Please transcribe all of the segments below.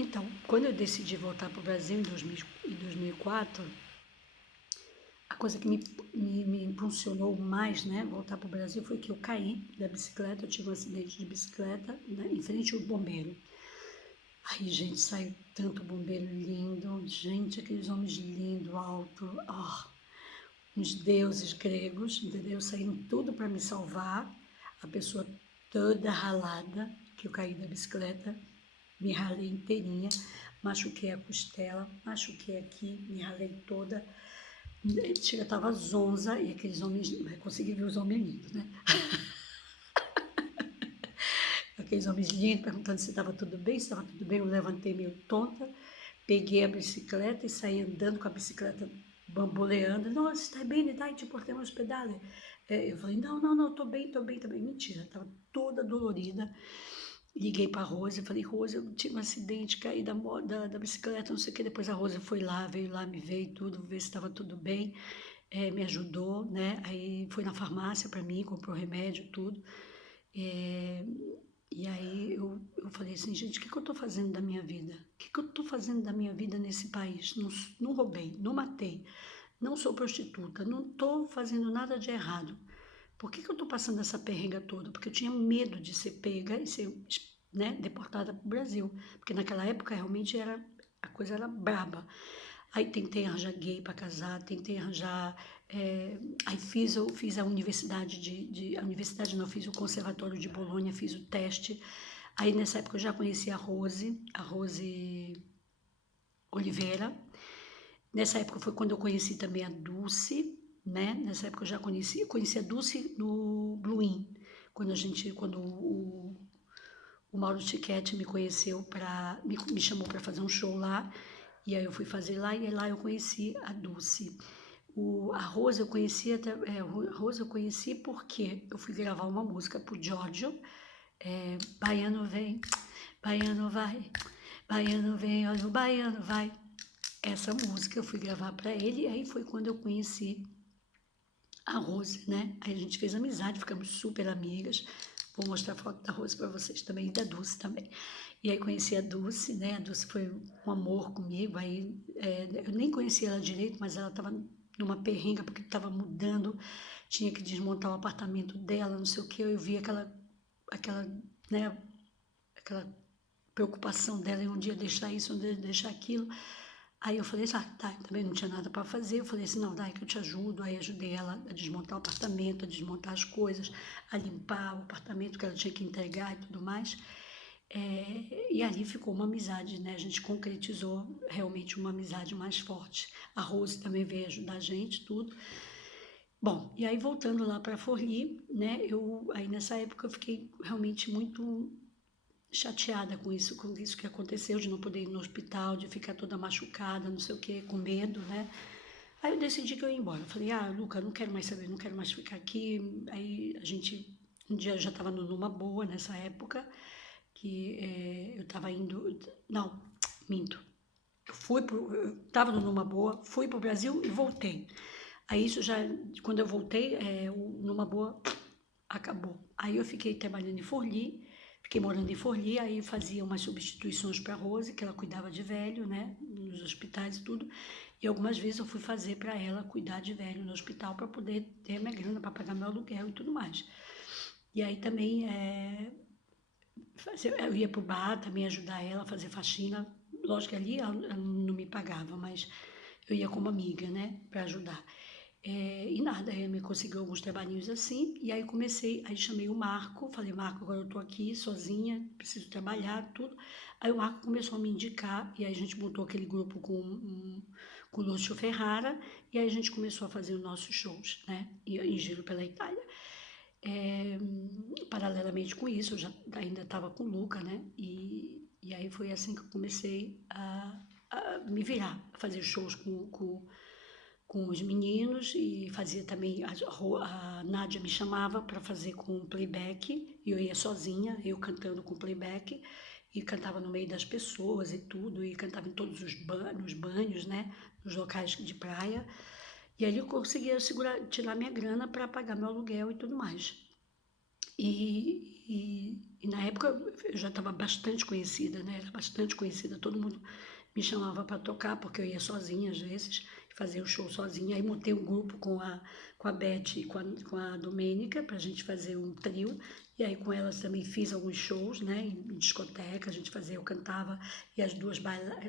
Então, quando eu decidi voltar para o Brasil em 2004, a coisa que me impulsionou mais, né, voltar para o Brasil foi que eu caí da bicicleta, eu tive um acidente de bicicleta, né, em frente ao bombeiro. Aí, gente, saiu tanto bombeiro lindo, gente, aqueles homens lindos, alto, uns deuses gregos, entendeu? Saíram tudo para me salvar, a pessoa toda ralada, que eu caí da bicicleta, me ralei inteirinha, machuquei a costela, machuquei aqui, me ralei toda. Chega, tava zonza, e aqueles homens, consegui ver os homens lindos, né? Aqueles homens lindos, perguntando se estava tudo bem, se estava tudo bem. Eu levantei meio tonta, peguei a bicicleta e saí andando com a bicicleta bamboleando. Nossa, está bem, dai, te portei no hospital. Eu falei, não, tô bem. Mentira, estava toda dolorida. Liguei para a Rose, falei, Rose, eu tive um acidente, caí da bicicleta, não sei o que. Depois a Rose foi lá, veio lá, me veio tudo, ver se estava tudo bem, me ajudou, né? Aí foi na farmácia para mim, comprou remédio, tudo. E aí eu falei assim, gente, o que eu estou fazendo da minha vida? O que eu estou fazendo da minha vida nesse país? Não roubei, não matei, não sou prostituta, não estou fazendo nada de errado. Por que eu estou passando essa perrenga toda? Porque eu tinha medo de ser pega e ser, né, deportada para o Brasil. Porque naquela época realmente a coisa era braba. Aí tentei arranjar gay para casar, tentei arranjar. Aí fiz a universidade a universidade não, fiz o conservatório de Bolonha, fiz o teste. Aí nessa época eu já conheci a Rose Oliveira. Nessa época foi quando eu conheci também a Dulce, né? Nessa época eu já conheci a Dulce no Bluin, quando o Mauro Tiquete me conheceu me chamou para fazer um show lá, e aí eu fui fazer lá, e lá eu conheci a Dulce. A Rosa eu conheci a Rosa eu conheci porque eu fui gravar uma música pro Giorgio, Baiano vem, Baiano vai, Baiano vem, olha o Baiano vai. Essa música eu fui gravar para ele, e aí foi quando eu conheci a Rose, né? Aí a gente fez amizade, ficamos super amigas. Vou mostrar a foto da Rose para vocês também, e da Dulce também. E aí conheci a Dulce, né? A Dulce foi um amor comigo. Aí eu nem conhecia ela direito, mas ela estava numa perrenga porque estava mudando, tinha que desmontar o apartamento dela, não sei o que. Eu vi aquela, né? Aquela preocupação dela em um dia deixar isso, um dia deixar aquilo. Aí eu falei assim, tá, também não tinha nada para fazer. Eu falei assim, não, dai que eu te ajudo. Aí ajudei ela a desmontar o apartamento, a desmontar as coisas, a limpar o apartamento que ela tinha que entregar e tudo mais. E ali ficou uma amizade, né? A gente concretizou realmente uma amizade mais forte. A Rose também veio ajudar a gente, tudo. Bom, e aí voltando lá para Forli, né? Aí nessa época eu fiquei realmente muito chateada com isso que aconteceu, de não poder ir no hospital, de ficar toda machucada, não sei o que, com medo, né? Aí eu decidi que eu ia embora. Eu falei, Luca, não quero mais saber, não quero mais ficar aqui. Aí um dia eu já estava numa boa nessa época, que eu estava indo, não, minto. Eu estava numa boa, fui para o Brasil e voltei. Aí isso já, quando eu voltei, numa boa, acabou. Aí eu fiquei trabalhando em Forli, fiquei morando em Forli, aí fazia umas substituições para a Rose, que ela cuidava de velho, né, nos hospitais e tudo. E algumas vezes eu fui fazer para ela cuidar de velho no hospital para poder ter minha grana para pagar meu aluguel e tudo mais. E aí também eu ia pro bar também ajudar ela a fazer faxina. Lógico que ali ela não me pagava, mas eu ia como amiga, né, para ajudar. E nada, aí me conseguiu alguns trabalhinhos assim, e aí aí chamei o Marco, falei, Marco, agora eu tô aqui sozinha, preciso trabalhar, tudo. Aí o Marco começou a me indicar, e aí a gente montou aquele grupo com o Lúcio Ferrara, e aí a gente começou a fazer os nossos shows, né, em giro pela Itália. Paralelamente com isso, eu já ainda estava com o Luca, né, e aí foi assim que eu comecei a me virar, a fazer shows com os meninos e fazia também, a Nádia me chamava para fazer com playback, e eu ia sozinha, eu cantando com playback, e cantava no meio das pessoas e tudo, e cantava em todos nos banhos, né, nos locais de praia, e aí eu conseguia tirar minha grana para pagar meu aluguel e tudo mais. E na época eu já estava bastante conhecida, né? Era bastante conhecida, todo mundo me chamava para tocar, porque eu ia sozinha às vezes, fazia o show sozinha. Aí montei um grupo com a Beth e com a Domênica, para a gente fazer um trio. E aí com elas também fiz alguns shows, né? Em discoteca, a gente fazia, eu cantava e as duas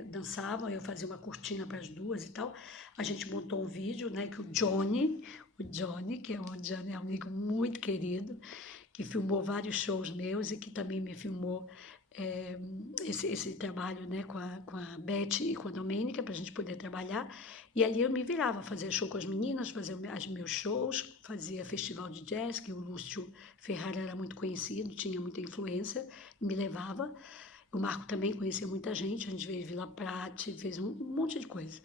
dançavam, eu fazia uma cortina para as duas e tal. A gente montou um vídeo, né? Que o Johnny, que é um Johnny, é um amigo muito querido, que filmou vários shows meus e que também me filmou é, esse trabalho, né, com a Beth e com a Domênica, para a gente poder trabalhar. E ali eu me virava, fazia show com as meninas, fazia os meus shows, fazia festival de jazz, que o Lúcio Ferrara era muito conhecido, tinha muita influência, me levava. O Marco também conhecia muita gente, a gente veio Vila Prate, fez um monte de coisa.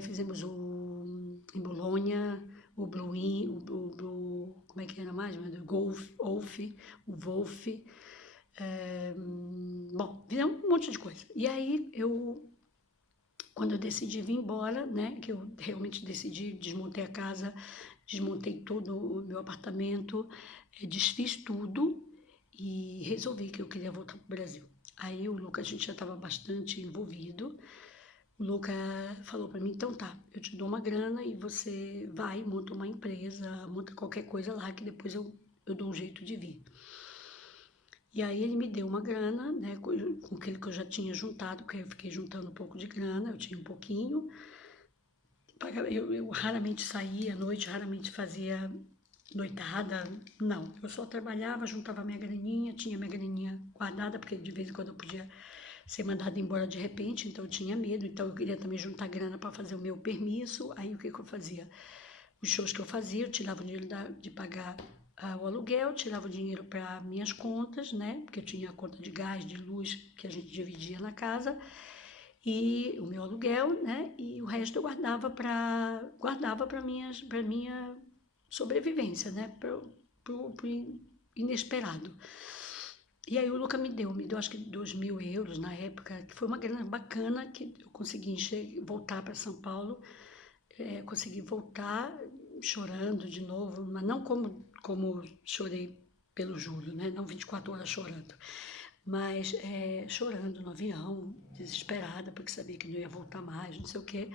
Fizemos em Bolonha, o Bluin, como é que era mais? O o Wolf. Bom, fizemos um monte de coisa. E aí, quando eu decidi vir embora, né, que eu realmente decidi, desmontei a casa, desmontei todo o meu apartamento, desfiz tudo e resolvi que eu queria voltar para o Brasil. Aí o Luca, a gente já estava bastante envolvido. O Luca falou para mim, então tá, eu te dou uma grana e você vai, monta uma empresa, monta qualquer coisa lá que depois eu dou um jeito de vir. E aí ele me deu uma grana, né, com aquilo que eu já tinha juntado, porque eu fiquei juntando um pouco de grana, eu tinha um pouquinho. Eu raramente saía à noite, raramente fazia noitada, não. Eu só trabalhava, juntava minha graninha, tinha minha graninha guardada, porque de vez em quando eu podia ser mandada embora de repente, então eu tinha medo, então eu queria também juntar grana para fazer o meu permisso. Aí o que eu fazia? Os shows que eu fazia, eu tirava o dinheiro de pagar o aluguel, tirava o dinheiro para minhas contas, né? Porque eu tinha a conta de gás, de luz que a gente dividia na casa, e o meu aluguel, né? E o resto eu guardava para minha sobrevivência, né? Pro inesperado. E aí o Luca me deu acho que 2.000 euros na época, que foi uma grana bacana que eu consegui voltar para São Paulo, consegui voltar chorando de novo, mas não como chorei pelo Júlio, né? Não 24 horas chorando, mas chorando no avião, desesperada, porque sabia que não ia voltar mais, não sei o quê.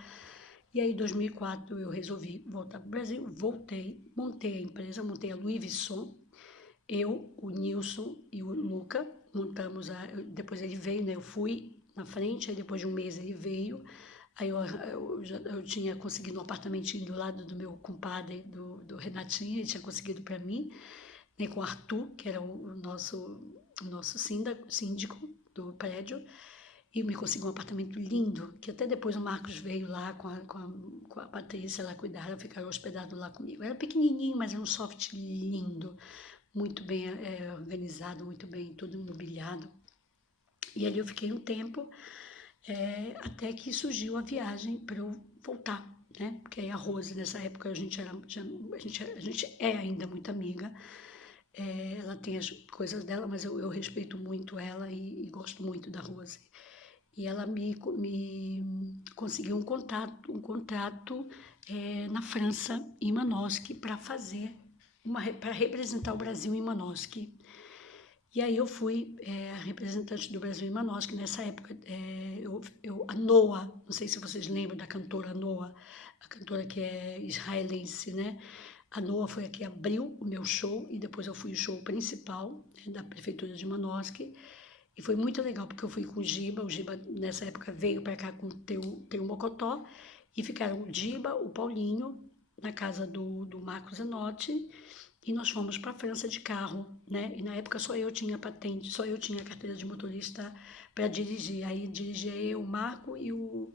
E aí, em 2004, eu resolvi voltar para o Brasil, voltei, montei a empresa, montei a Louis Vuitton, eu, o Nilson e o Luca, montamos depois ele veio, né? Eu fui na frente, aí depois de um mês ele veio, aí eu tinha conseguido um apartamentinho do lado do meu compadre, do Renatinho, ele tinha conseguido para mim, né, com o Arthur, que era o nosso síndico do prédio, e me conseguiu um apartamento lindo, que até depois o Marcos veio lá com a Patrícia lá cuidar, ela ficaram hospedados lá comigo. Era pequenininho, mas era um soft lindo, muito bem organizado, muito bem, todo mobiliado. E ali eu fiquei um tempo, até que surgiu a viagem para eu voltar, né? Porque aí a Rose, nessa época, a gente é ainda muito amiga. Ela tem as coisas dela, mas eu respeito muito ela e gosto muito da Rose. E ela me conseguiu um contrato na França, em Manosque, para fazer para representar o Brasil em Manosque. E aí eu fui a representante do Brasil em Manaus, que nessa época a Noa, não sei se vocês lembram da cantora Noa, a cantora que é israelense, né? A Noa foi a que abriu o meu show e depois eu fui o show principal, né, da prefeitura de Manosque. E foi muito legal, porque eu fui com o Giba nessa época veio para cá com o Teu Mocotó, e ficaram o Giba, o Paulinho, na casa do Marcos Zanotti, e nós fomos para a França de carro, né? E na época só eu tinha patente, só eu tinha carteira de motorista para dirigir. Aí dirigia eu, o Marco e o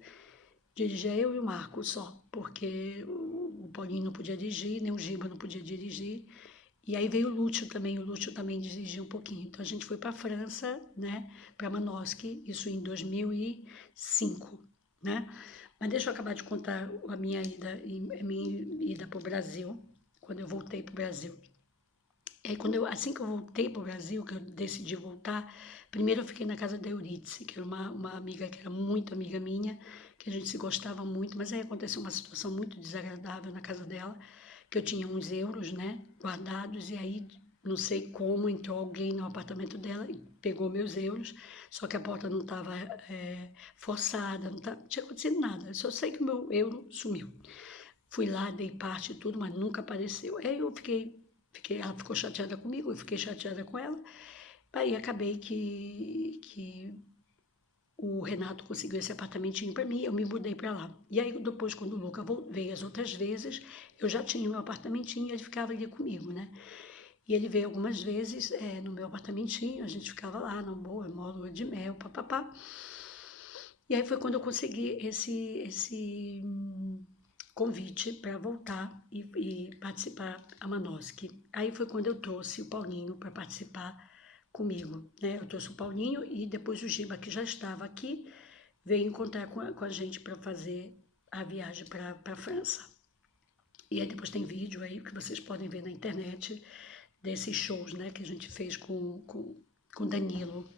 dirigia eu e o Marco só, porque o Paulinho não podia dirigir, nem o Giba não podia dirigir. E aí veio o Lúcio também dirigia um pouquinho. Então a gente foi para a França, né? Para Manosque, isso em 2005, né? Mas deixa eu acabar de contar a minha ida para o Brasil, quando eu voltei para o Brasil. Assim que eu voltei para o Brasil, que eu decidi voltar, primeiro eu fiquei na casa da Euridice, que era uma amiga que era muito amiga minha, que a gente se gostava muito, mas aí aconteceu uma situação muito desagradável na casa dela, que eu tinha uns euros, né, guardados, e aí não sei como, entrou alguém no apartamento dela e pegou meus euros, só que a porta não estava forçada, não tinha acontecido nada. Eu só sei que o meu euro sumiu. Fui lá, dei parte e tudo, mas nunca apareceu. Aí eu ela ficou chateada comigo, eu fiquei chateada com ela. Aí acabei que o Renato conseguiu esse apartamentinho para mim, eu me mudei para lá. E aí depois, quando o Luca veio as outras vezes, eu já tinha o meu apartamentinho e ele ficava ali comigo, né? E ele veio algumas vezes no meu apartamentinho, a gente ficava lá, no boa, uma lua de mel, papapá. E aí foi quando eu consegui esse convite para voltar e participar a Manoski. Aí foi quando eu trouxe o Paulinho para participar comigo, né? Eu trouxe o Paulinho e depois o Giba, que já estava aqui, veio encontrar com a gente para fazer a viagem para a França. E aí depois tem vídeo aí que vocês podem ver na internet desses shows, né, que a gente fez com o Danilo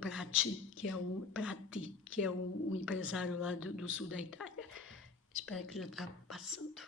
Prati, que é o empresário lá do sul da Itália. Espero que já está passando.